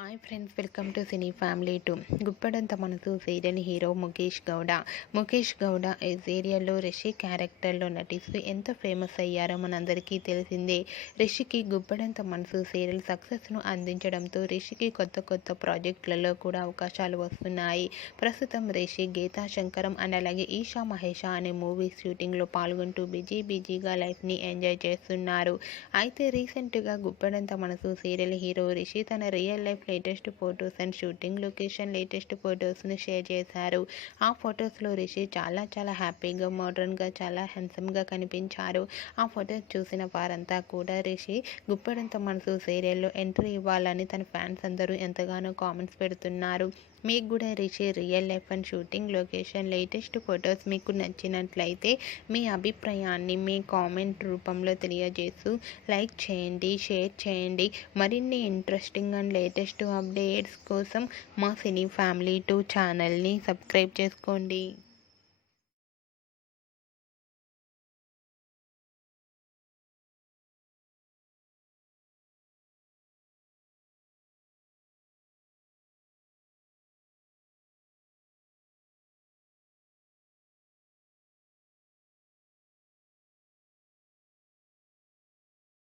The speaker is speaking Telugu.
Hi friends, welcome to cine family 2. Guppedantha మనసు సీరియల్ హీరో ముఖేష్ గౌడ ఈ సీరియల్లో రిషి క్యారెక్టర్లో నటిస్తూ ఎంత ఫేమస్ అయ్యారో మనందరికీ తెలిసిందే. రిషికి గుప్పడంత మనసు సీరియల్ సక్సెస్ను అందించడంతో రిషికి కొత్త ప్రాజెక్టులలో కూడా అవకాశాలు వస్తున్నాయి. ప్రస్తుతం రిషి గీతా శంకరం అండ్ అలాగే ఈషా మహేష అనే మూవీస్ షూటింగ్లో పాల్గొంటూ బిజీగా లైఫ్ని ఎంజాయ్ చేస్తున్నారు. అయితే రీసెంట్గా గుప్పడంత మనసు సీరియల్ హీరో రిషి తన real life latest photos and shooting location latest ఫొటోస్ని షేర్ చేశారు. ఆ ఫొటోస్లో రిషి చాలా హ్యాపీగా, మోడర్న్గా, చాలా హ్యాండ్సమ్గా కనిపించారు. ఆ ఫొటోస్ చూసిన వారంతా కూడా రిషి గుప్పడంత మనసు సీరియల్లో ఎంట్రీ ఇవ్వాలని తన ఫ్యాన్స్ అందరూ ఎంతగానో కామెంట్స్ పెడుతున్నారు. మీకు కూడా Rishi real life and shooting location latest photos మీకు నచ్చినట్లయితే మీ అభిప్రాయాన్ని మీ కామెంట్ రూపంలో తెలియజేస్తూ లైక్ చేయండి, షేర్ చేయండి. మరిన్ని ఇంట్రెస్టింగ్ అండ్ లేటెస్ట్ అప్డేట్స్ కోసం మా సినీ ఫ్యామిలీ 2 ఛానల్ని సబ్స్క్రైబ్ చేసుకోండి.